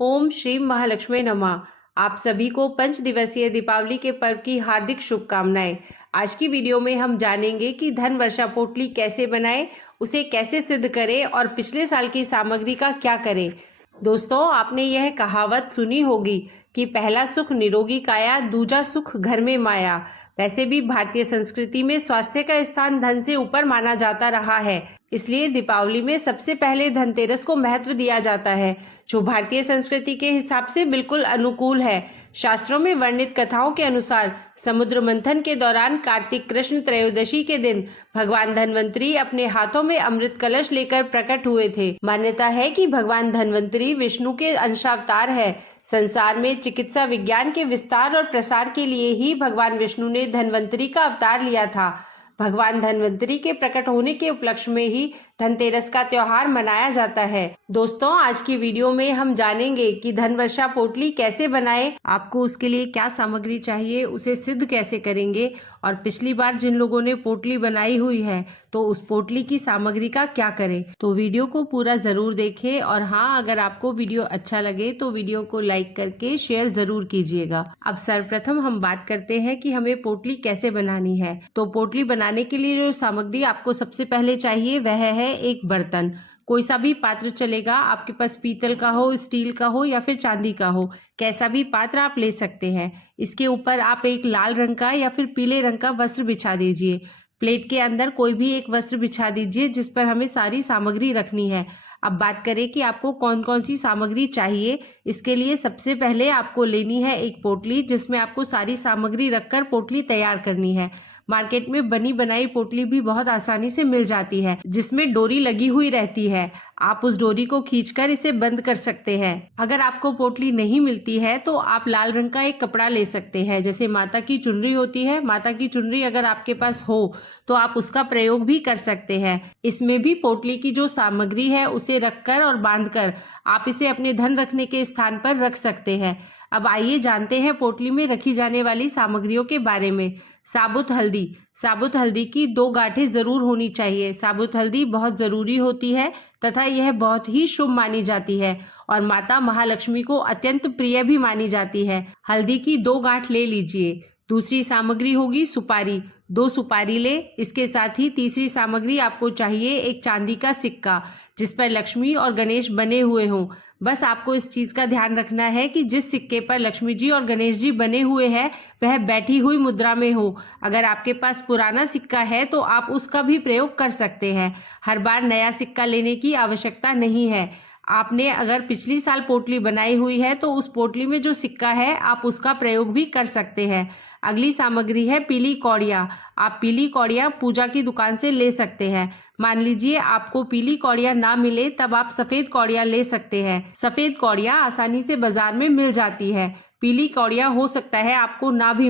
ओम श्री महालक्ष्मी नमः। आप सभी को पंच दिवसीय दीपावली के पर्व की हार्दिक शुभकामनाएं। आज की वीडियो में हम जानेंगे कि धन वर्षा पोटली कैसे बनाएं, उसे कैसे सिद्ध करें और पिछले साल की सामग्री का क्या करें। दोस्तों, आपने यह कहावत सुनी होगी कि पहला सुख निरोगी काया, दूजा सुख घर में माया। वैसे भी भारतीय संस्कृति में स्वास्थ्य का स्थान धन से ऊपर माना जाता रहा है, इसलिए दीपावली में सबसे पहले धनतेरस को महत्व दिया जाता है, जो भारतीय संस्कृति के हिसाब से बिल्कुल अनुकूल है। शास्त्रों में वर्णित कथाओं के अनुसार समुद्र मंथन के दौरान कार्तिक कृष्ण त्रयोदशी के दिन भगवान धन्वंतरी अपने हाथों में अमृत कलश लेकर प्रकट हुए थे। मान्यता है कि भगवान धन्वंतरी विष्णु के अंशावतार है। संसार में चिकित्सा विज्ञान के विस्तार और प्रसार के लिए ही भगवान विष्णु ने धन्वंतरी का अवतार लिया था। भगवान धन्वंतरी के प्रकट होने के उपलक्ष्य में ही धनतेरस का त्योहार मनाया जाता है। दोस्तों, आज की वीडियो में हम जानेंगे कि धन वर्षा पोटली कैसे बनाएं, आपको उसके लिए क्या सामग्री चाहिए, उसे सिद्ध कैसे करेंगे और पिछली बार जिन लोगों ने पोटली बनाई हुई है तो उस पोटली की सामग्री का क्या करें। तो वीडियो को पूरा जरूर देखें और हाँ, अगर आपको वीडियो अच्छा लगे तो वीडियो को लाइक करके शेयर जरूर कीजिएगा। अब सर्वप्रथम हम बात करते हैं कि हमें पोटली कैसे बनानी है। तो पोटली बनाने के लिए जो सामग्री आपको सबसे पहले चाहिए वह है एक बर्तन। कोई सा भी पात्र चलेगा, आपके पास पीतल का हो, स्टील का हो या फिर चांदी का हो, कैसा भी पात्र आप ले सकते हैं। इसके ऊपर आप एक लाल रंग का या फिर पीले रंग का वस्त्र बिछा दीजिए। प्लेट के अंदर कोई भी एक वस्त्र बिछा दीजिए जिस पर हमें सारी सामग्री रखनी है। अब बात करें कि आपको कौन कौन सी सामग्री चाहिए। इसके लिए सबसे पहले आपको लेनी है एक पोटली, जिसमें आपको सारी सामग्री रखकर पोटली तैयार करनी है। मार्केट में बनी बनाई पोटली भी बहुत आसानी से मिल जाती है, जिसमें डोरी लगी हुई रहती है। आप उस डोरी को खींचकर इसे बंद कर सकते हैं। अगर आपको पोटली नहीं मिलती है तो आप लाल रंग का एक कपड़ा ले सकते हैं, जैसे माता की चुनरी होती है। माता की चुनरी अगर आपके पास हो तो आप उसका प्रयोग भी कर सकते हैं। इसमें भी पोटली की जो सामग्री है उसे रखकर और बांधकर आप इसे अपने धन रखने के स्थान पर रख सकते हैं। अब आइए जानते हैं पोटली में रखी जाने वाली सामग्रियों के बारे में। साबुत हल्दी। साबुत हल्दी की 2 गांठें जरूर होनी चाहिए। साबुत हल्दी बहुत जरूरी होती है तथा यह बहुत ही शुभ मानी जाती है और माता महालक्ष्मी को अत्यंत प्रिय भी मानी जाती है। हल्दी की 2 गांठ ले लीजिए। दूसरी सामग्री होगी सुपारी। 2 सुपारी ले। इसके साथ ही तीसरी सामग्री आपको चाहिए एक चांदी का सिक्का, जिस पर लक्ष्मी और गणेश बने हुए हों। बस आपको इस चीज का ध्यान रखना है कि जिस सिक्के पर लक्ष्मी जी और गणेश जी बने हुए हैं वह बैठी हुई मुद्रा में हो। अगर आपके पास पुराना सिक्का है तो आप उसका भी प्रयोग कर सकते हैं। हर बार नया सिक्का लेने की आवश्यकता नहीं है। आपने अगर पिछली साल पोटली बनाई हुई है तो उस पोटली में जो सिक्का है आप उसका प्रयोग भी कर सकते हैं। अगली सामग्री है पीली कौड़ियाँ। आप पीली कौड़ियाँ पूजा की दुकान से ले सकते हैं। मान लीजिए आपको पीली कौड़ियाँ ना मिले तब आप सफेद कौड़ियाँ ले सकते हैं। सफेद कौड़ियाँ आसानी से बाजार में मिल जाती है। पीली कौड़ियाँ हो सकता है आपको ना भी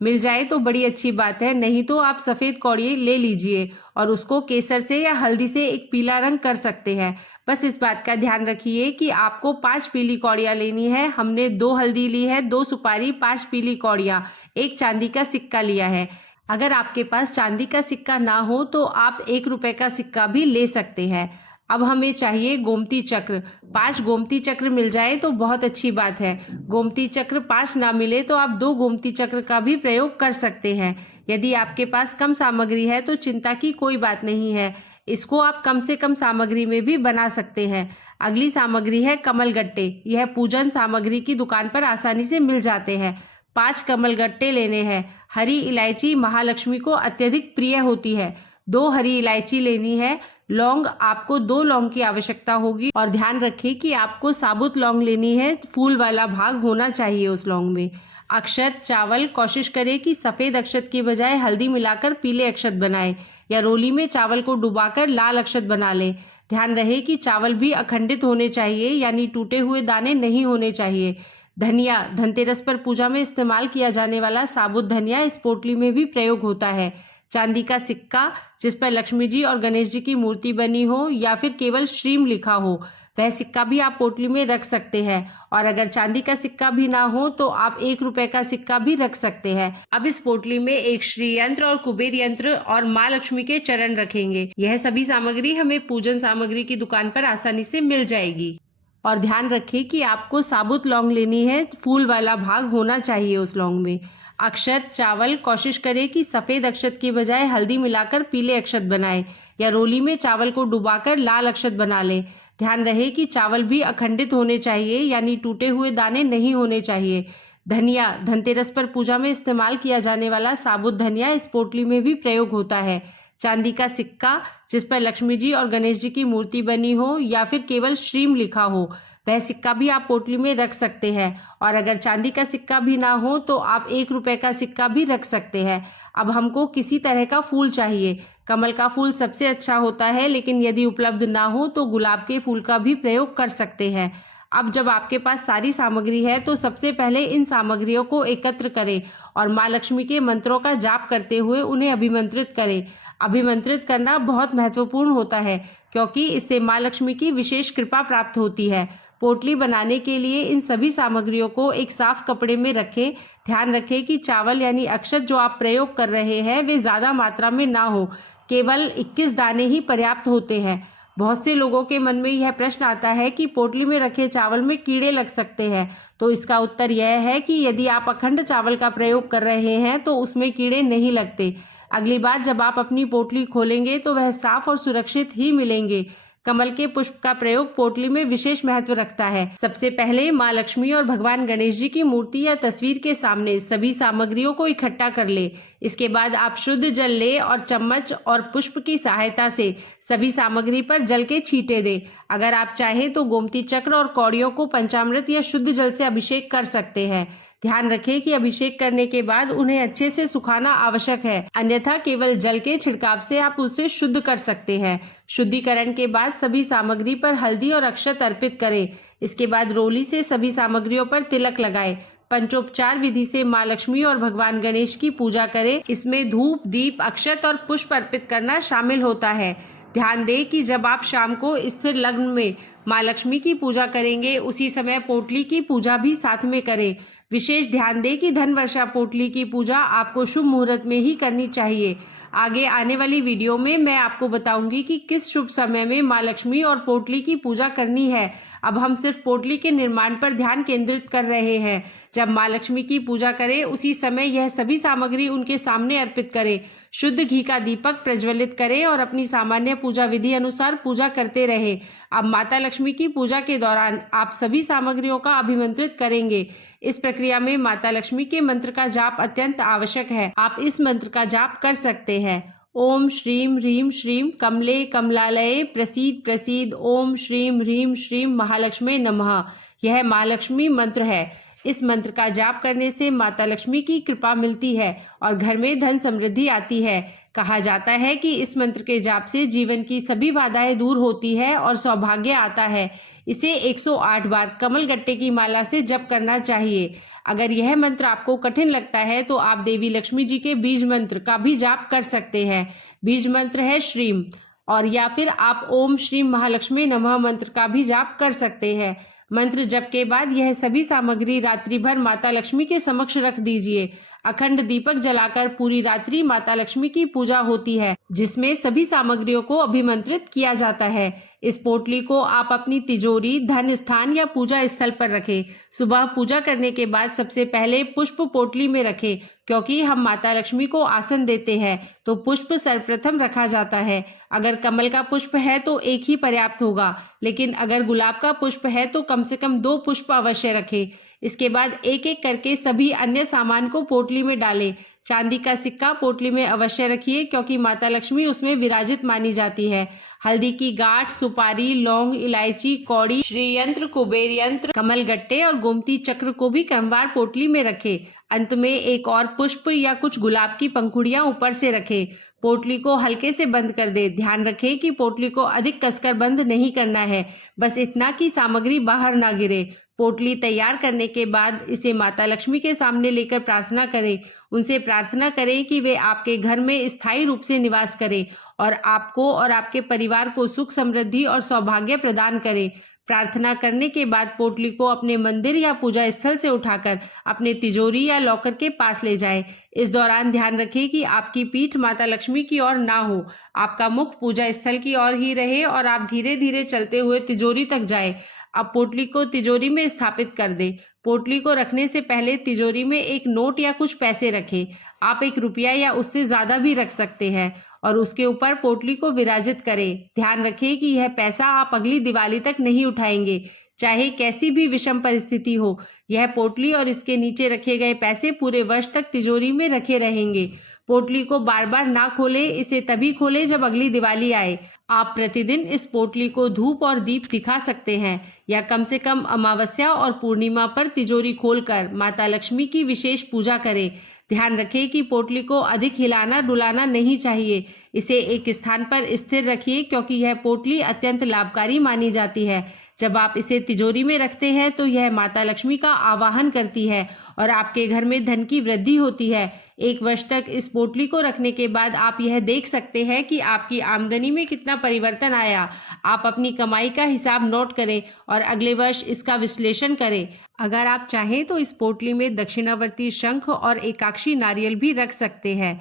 मिल जाए तो बड़ी अच्छी बात है, नहीं तो आप सफेद कौड़ी ले लीजिए और उसको केसर से या हल्दी से एक पीला रंग कर सकते हैं। बस इस बात का ध्यान रखिए कि आपको 5 पीली कौड़ियाँ लेनी है। हमने 2 हल्दी ली है, 2 सुपारी, 5 पीली कौड़ियाँ, एक चांदी का सिक्का लिया है। अगर आपके पास चांदी का सिक्का ना हो तो आप 1 रुपए का सिक्का भी ले सकते हैं। अब हमें चाहिए गोमती चक्र। 5 गोमती चक्र मिल जाए तो बहुत अच्छी बात है। गोमती चक्र 5 ना मिले तो आप 2 गोमती चक्र का भी प्रयोग कर सकते हैं। यदि आपके पास कम सामग्री है तो चिंता की कोई बात नहीं है, इसको आप कम से कम सामग्री में भी बना सकते हैं। अगली सामग्री है कमल गट्टे। यह पूजन सामग्री की दुकान पर आसानी से मिल जाते हैं। 5 कमल गट्टे लेने हैं। हरी इलायची महालक्ष्मी को अत्यधिक प्रिय होती है। 2 हरी इलायची लेनी है। लौंग, आपको 2 लौंग की आवश्यकता होगी और ध्यान रखें कि आपको साबुत लौंग लेनी है। फूल वाला भाग होना चाहिए उस लौंग में। अक्षत, चावल, कोशिश करें कि सफेद अक्षत की बजाय हल्दी मिलाकर पीले अक्षत बनाएं या रोली में चावल को डुबाकर लाल अक्षत बना लें। ध्यान रहे कि चावल भी अखंडित होने चाहिए, यानी टूटे हुए दाने नहीं होने चाहिए। धनिया। धनतेरस पर पूजा में इस्तेमाल किया जाने वाला साबुत धनिया इस पोटली में भी प्रयोग होता है। चांदी का सिक्का जिस पर लक्ष्मी जी और गणेश जी की मूर्ति बनी हो या फिर केवल श्रीम लिखा हो, वह सिक्का भी आप पोटली में रख सकते हैं। और अगर चांदी का सिक्का भी ना हो तो आप 1 रुपए का सिक्का भी रख सकते हैं। अब इस पोटली में एक श्री यंत्र और कुबेर यंत्र और माँ लक्ष्मी के चरण रखेंगे। यह सभी सामग्री हमें पूजन सामग्री की दुकान पर आसानी से मिल जाएगी। और ध्यान रखें कि आपको साबुत लौंग लेनी है, फूल वाला भाग होना चाहिए उस लौंग में। अक्षत चावल कोशिश करें कि सफ़ेद अक्षत की बजाय हल्दी मिलाकर पीले अक्षत बनाएं या रोली में चावल को डुबाकर लाल अक्षत बना लें। ध्यान रहे कि चावल भी अखंडित होने चाहिए, यानी टूटे हुए दाने नहीं होने चाहिए। धनिया, धनतेरस पर पूजा में इस्तेमाल किया जाने वाला साबुत धनिया इस पोटली में भी प्रयोग होता है। चांदी का सिक्का जिस पर लक्ष्मी जी और गणेश जी की मूर्ति बनी हो या फिर केवल श्रीम लिखा हो, वह सिक्का भी आप पोटली में रख सकते हैं। और अगर चांदी का सिक्का भी ना हो तो आप 1 रुपए का सिक्का भी रख सकते हैं। अब हमको किसी तरह का फूल चाहिए। कमल का फूल सबसे अच्छा होता है, लेकिन यदि उपलब्ध ना हो तो गुलाब के फूल का भी प्रयोग कर सकते हैं। अब जब आपके पास सारी सामग्री है तो सबसे पहले इन सामग्रियों को एकत्र करें और माँ लक्ष्मी के मंत्रों का जाप करते हुए उन्हें अभिमंत्रित करें। अभिमंत्रित करना बहुत महत्वपूर्ण होता है, क्योंकि इससे माँ लक्ष्मी की विशेष कृपा प्राप्त होती है। पोटली बनाने के लिए इन सभी सामग्रियों को एक साफ कपड़े में रखें। ध्यान रखें कि चावल यानी अक्षत जो आप प्रयोग कर रहे हैं वे ज़्यादा मात्रा में ना हो, केवल 21 दाने ही पर्याप्त होते हैं। बहुत से लोगों के मन में यह प्रश्न आता है कि पोटली में रखे चावल में कीड़े लग सकते हैं, तो इसका उत्तर यह है कि यदि आप अखंड चावल का प्रयोग कर रहे हैं तो उसमें कीड़े नहीं लगते। अगली बार जब आप अपनी पोटली खोलेंगे तो वह साफ और सुरक्षित ही मिलेंगे। कमल के पुष्प का प्रयोग पोटली में विशेष महत्व रखता है। सबसे पहले माँ लक्ष्मी और भगवान गणेश जी की मूर्ति या तस्वीर के सामने सभी सामग्रियों को इकट्ठा कर ले। इसके बाद आप शुद्ध जल ले और चम्मच और पुष्प की सहायता से सभी सामग्री पर जल के छींटे दे। अगर आप चाहें तो गोमती चक्र और कौड़ियों को पंचामृत या शुद्ध जल से अभिषेक कर सकते हैं। ध्यान रखें कि अभिषेक करने के बाद उन्हें अच्छे से सुखाना आवश्यक है, अन्यथा केवल जल के छिड़काव से आप उसे शुद्ध कर सकते हैं। शुद्धिकरण के बाद सभी सामग्री पर हल्दी और अक्षत अर्पित करें। इसके बाद रोली से सभी सामग्रियों पर तिलक लगाएं। पंचोपचार विधि से माँ लक्ष्मी और भगवान गणेश की पूजा करें। इसमें धूप, दीप, अक्षत और पुष्प अर्पित करना शामिल होता है। ध्यान दें कि जब आप शाम को स्थिर लग्न में माँ लक्ष्मी की पूजा करेंगे, उसी समय पोटली की पूजा भी साथ में करें। विशेष ध्यान दें कि धन वर्षा पोटली की पूजा आपको शुभ मुहूर्त में ही करनी चाहिए। आगे आने वाली वीडियो में मैं आपको बताऊंगी कि किस शुभ समय में माँ लक्ष्मी और पोटली की पूजा करनी है। अब हम सिर्फ पोटली के निर्माण पर ध्यान केंद्रित कर रहे हैं। जब माँ लक्ष्मी की पूजा करें उसी समय यह सभी सामग्री उनके सामने अर्पित करें। शुद्ध घी का दीपक प्रज्वलित करें और अपनी सामान्य पूजा विधि अनुसार पूजा करते रहें। अब माता लक्ष्मी की पूजा के दौरान आप सभी सामग्रियों का अभिमंत्रित करेंगे। इस प्रक्रिया में माता लक्ष्मी के मंत्र का जाप अत्यंत आवश्यक है। आप इस मंत्र का जाप कर सकते हैं। ओम श्रीम ह्रीम श्रीम कमले कमलालये प्रसीद प्रसीद ओम श्रीम ह्रीम श्रीम महालक्ष्मी नमः। यह महालक्ष्मी मंत्र है। इस मंत्र का जाप करने से माता लक्ष्मी की कृपा मिलती है और घर में धन समृद्धि आती है। कहा जाता है कि इस मंत्र के जाप से जीवन की सभी बाधाएं दूर होती है और सौभाग्य आता है। इसे 108 बार कमल गट्टे की माला से जप करना चाहिए। अगर यह मंत्र आपको कठिन लगता है तो आप देवी लक्ष्मी जी के बीज मंत्र का भी जाप कर सकते हैं। बीज मंत्र है श्रीम, और या फिर आप ओम श्रीम महालक्ष्मी नमः मंत्र का भी जाप कर सकते हैं। मंत्र जप के बाद यह सभी सामग्री रात्रि भर माता लक्ष्मी के समक्ष रख दीजिए। अखंड दीपक जलाकर पूरी रात्रि माता लक्ष्मी की पूजा होती है, जिसमें सभी सामग्रियों को अभिमंत्रित किया जाता है। इस पोटली को आप अपनी तिजोरी, धन स्थान या पूजा स्थल पर रखें। सुबह पूजा करने के बाद सबसे पहले पुष्प पोटली में रखें, क्योंकि हम माता लक्ष्मी को आसन देते हैं तो पुष्प सर्वप्रथम रखा जाता है। अगर कमल का पुष्प है तो एक ही पर्याप्त होगा, लेकिन अगर गुलाब का पुष्प है तो कम से कम 2 पुष्प अवश्य रखें। इसके बाद एक एक करके सभी अन्य सामान को पोटली में डालें। चांदी का सिक्का पोटली में अवश्य रखिए, क्योंकि माता लक्ष्मी उसमें विराजित मानी जाती है। हल्दी की गांठ, सुपारी, लौंग, इलायची, कौड़ी, श्री यंत्र, कुबेर यंत्र, कमल गट्टे और गोमती चक्र को भी क्रमवार पोटली में रखें। अंत में एक और पुष्प या कुछ गुलाब की पंखुड़ियां ऊपर से रखें। पोटली को हल्के से बंद कर दे। ध्यान रखें कि पोटली को अधिक कसकर बंद नहीं करना है, बस इतना कि सामग्री बाहर ना गिरे। पोटली तैयार करने के बाद इसे माता लक्ष्मी के सामने लेकर प्रार्थना करें। उनसे प्रार्थना करें कि वे आपके घर में स्थायी रूप से निवास करें और आपको और आपके परिवार को सुख, समृद्धि और सौभाग्य प्रदान करें। प्रार्थना करने के बाद पोटली को अपने मंदिर या पूजा स्थल से उठाकर अपने तिजोरी या लॉकर के पास ले जाएं। इस दौरान ध्यान रखें कि आपकी पीठ माता लक्ष्मी की ओर ना हो, आपका मुख पूजा स्थल की ओर ही रहे और आप धीरे धीरे चलते हुए तिजोरी तक जाएं। अब पोटली को तिजोरी में स्थापित कर दें। पोटली को रखने से पहले तिजोरी में एक नोट या कुछ पैसे रखें। आप 1 रुपया या उससे ज़्यादा भी रख सकते हैं और उसके ऊपर पोटली को विराजित करें। ध्यान रखें कि यह पैसा आप अगली दिवाली तक नहीं उठाएंगे, चाहे कैसी भी विषम परिस्थिति हो। यह पोटली और इसके नीचे रखे गए पैसे पूरे वर्ष तक तिजोरी में रखे रहेंगे। पोटली को बार बार ना खोलें, इसे तभी खोलें जब अगली दिवाली आए। आप प्रतिदिन इस पोटली को धूप और दीप दिखा सकते हैं या कम से कम अमावस्या और पूर्णिमा पर तिजोरी खोलकर माता लक्ष्मी की विशेष पूजा करें। ध्यान रखें कि पोटली को अधिक हिलाना डुलाना नहीं चाहिए। इसे एक स्थान पर स्थिर रखिए क्योंकि यह पोटली अत्यंत लाभकारी मानी जाती है। जब आप इसे तिजोरी में रखते हैं तो यह माता लक्ष्मी का आवाहन करती है और आपके घर में धन की वृद्धि होती है। 1 वर्ष तक इस पोटली को रखने के बाद आप यह देख सकते हैं कि आपकी आमदनी में कितना परिवर्तन आया। आप अपनी कमाई का हिसाब नोट करें और अगले वर्ष इसका विश्लेषण करें। अगर आप चाहें तो इस पोटली में दक्षिणावर्ती शंख और एकाक्षी नारियल भी रख सकते हैं।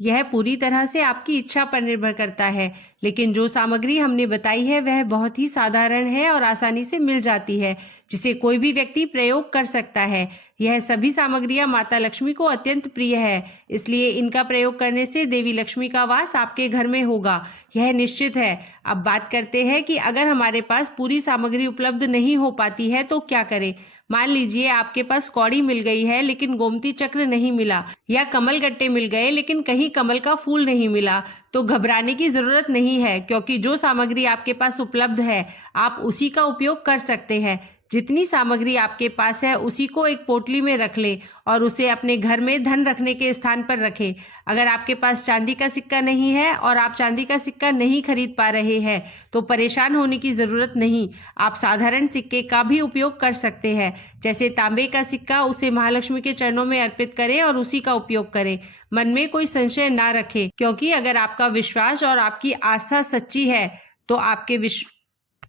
यह पूरी तरह से आपकी इच्छा पर निर्भर करता है, लेकिन जो सामग्री हमने बताई है वह बहुत ही साधारण है और आसानी से मिल जाती है, जिसे कोई भी व्यक्ति प्रयोग कर सकता है। यह सभी सामग्रियां माता लक्ष्मी को अत्यंत प्रिय है, इसलिए इनका प्रयोग करने से देवी लक्ष्मी का वास आपके घर में होगा, यह निश्चित है। अब बात करते हैं कि अगर हमारे पास पूरी सामग्री उपलब्ध नहीं हो पाती है तो क्या करें। मान लीजिए आपके पास कौड़ी मिल गई है लेकिन गोमती चक्र नहीं मिला, या कमल गट्टे मिल गए लेकिन कहीं कमल का फूल नहीं मिला, तो घबराने की जरूरत नहीं है, क्योंकि जो सामग्री आपके पास उपलब्ध है आप उसी का उपयोग कर सकते हैं। जितनी सामग्री आपके पास है उसी को एक पोटली में रख लें और उसे अपने घर में धन रखने के स्थान पर रखें। अगर आपके पास चांदी का सिक्का नहीं है और आप चांदी का सिक्का नहीं खरीद पा रहे हैं तो परेशान होने की ज़रूरत नहीं। आप साधारण सिक्के का भी उपयोग कर सकते हैं, जैसे तांबे का सिक्का। उसे महालक्ष्मी के चरणों में अर्पित करें और उसी का उपयोग करें। मन में कोई संशय ना रखें, क्योंकि अगर आपका विश्वास और आपकी आस्था सच्ची है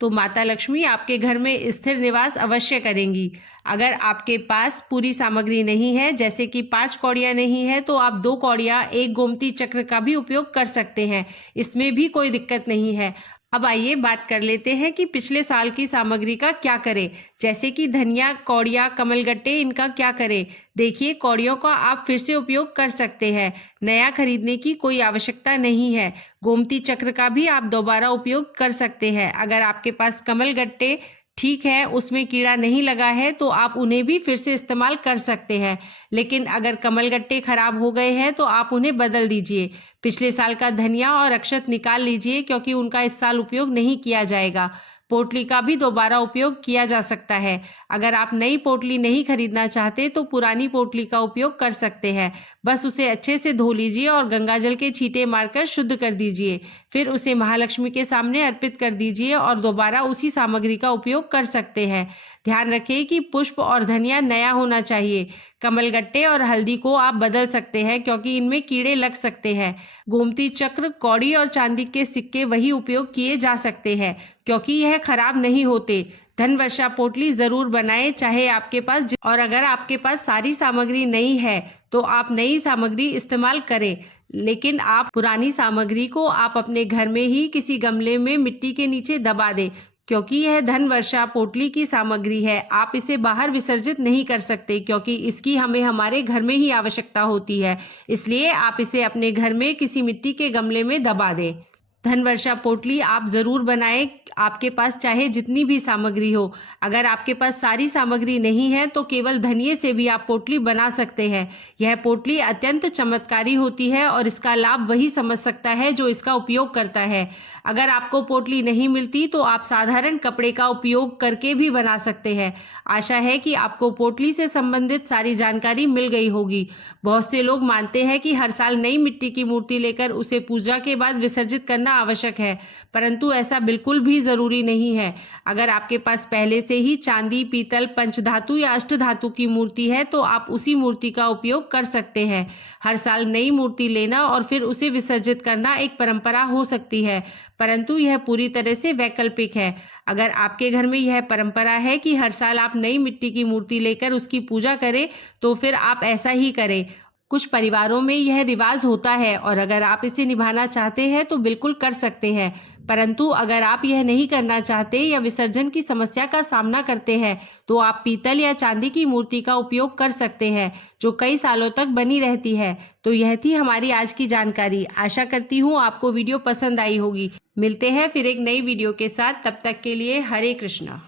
तो माता लक्ष्मी आपके घर में स्थिर निवास अवश्य करेंगी। अगर आपके पास पूरी सामग्री नहीं है, जैसे कि 5 कौड़ियाँ नहीं है, तो आप 2 कौड़ियाँ 1 गोमती चक्र का भी उपयोग कर सकते हैं, इसमें भी कोई दिक्कत नहीं है। अब आइए बात कर लेते हैं कि पिछले साल की सामग्री का क्या करें, जैसे कि धनिया, कौड़ियाँ, कमलगट्टे, इनका क्या करें। देखिए, कौड़ियों का आप फिर से उपयोग कर सकते हैं, नया खरीदने की कोई आवश्यकता नहीं है। गोमती चक्र का भी आप दोबारा उपयोग कर सकते हैं। अगर आपके पास कमलगट्टे ठीक है, उसमें कीड़ा नहीं लगा है, तो आप उन्हें भी फिर से इस्तेमाल कर सकते हैं। लेकिन अगर कमलगट्टे खराब हो गए हैं तो आप उन्हें बदल दीजिए। पिछले साल का धनिया और अक्षत निकाल लीजिए, क्योंकि उनका इस साल उपयोग नहीं किया जाएगा। पोटली का भी दोबारा उपयोग किया जा सकता है। अगर आप नई पोटली नहीं खरीदना चाहते तो पुरानी पोटली का उपयोग कर सकते हैं। बस उसे अच्छे से धो लीजिए और गंगाजल के छींटे मारकर शुद्ध कर दीजिए। फिर उसे महालक्ष्मी के सामने अर्पित कर दीजिए और दोबारा उसी सामग्री का उपयोग कर सकते हैं। ध्यान रखें कि पुष्प और धनिया नया होना चाहिए। कमलगट्टे और हल्दी को आप बदल सकते हैं, क्योंकि इनमें कीड़े लग सकते हैं। गोमती चक्र, कौड़ी और चांदी के सिक्के वही उपयोग किए जा सकते हैं, क्योंकि यह खराब नहीं होते। धन वर्षा पोटली जरूर बनाएं, चाहे आपके पास और अगर आपके पास सारी सामग्री नहीं है तो आप नई सामग्री इस्तेमाल करें, लेकिन आप पुरानी सामग्री को आप अपने घर में ही किसी गमले में मिट्टी के नीचे दबा दें, क्योंकि यह धन वर्षा पोटली की सामग्री है। आप इसे बाहर विसर्जित नहीं कर सकते, क्योंकि इसकी हमें हमारे घर में ही आवश्यकता होती है। इसलिए आप इसे अपने घर में किसी मिट्टी के गमले में दबा दें। धन वर्षा पोटली आप ज़रूर बनाएं, आपके पास चाहे जितनी भी सामग्री हो। अगर आपके पास सारी सामग्री नहीं है तो केवल धनिये से भी आप पोटली बना सकते हैं। यह पोटली अत्यंत चमत्कारी होती है और इसका लाभ वही समझ सकता है जो इसका उपयोग करता है। अगर आपको पोटली नहीं मिलती तो आप साधारण कपड़े का उपयोग करके भी बना सकते हैं। आशा है कि आपको पोटली से संबंधित सारी जानकारी मिल गई होगी। बहुत से लोग मानते हैं कि हर साल नई मिट्टी की मूर्ति लेकर उसे पूजा के बाद विसर्जित करना आवश्यक है, परंतु ऐसा बिल्कुल भी जरूरी नहीं है। अगर आपके पास पहले से ही चांदी, पीतल, पंचधातु या अष्टधातु की मूर्ति है तो आप उसी मूर्ति का उपयोग कर सकते हैं। हर साल नई मूर्ति लेना और फिर उसे विसर्जित करना एक परंपरा हो सकती है, परंतु यह पूरी तरह से वैकल्पिक है। अगर आपके घर में यह परंपरा है कि हर साल आप नई मिट्टी की मूर्ति लेकर उसकी पूजा करें तो फिर आप ऐसा ही करें। कुछ परिवारों में यह रिवाज होता है और अगर आप इसे निभाना चाहते हैं तो बिल्कुल कर सकते हैं, परंतु अगर आप यह नहीं करना चाहते या विसर्जन की समस्या का सामना करते हैं तो आप पीतल या चांदी की मूर्ति का उपयोग कर सकते हैं जो कई सालों तक बनी रहती है। तो यह थी हमारी आज की जानकारी। आशा करती हूँ आपको वीडियो पसंद आई होगी। मिलते हैं फिर एक नई वीडियो के साथ, तब तक के लिए हरे कृष्णा।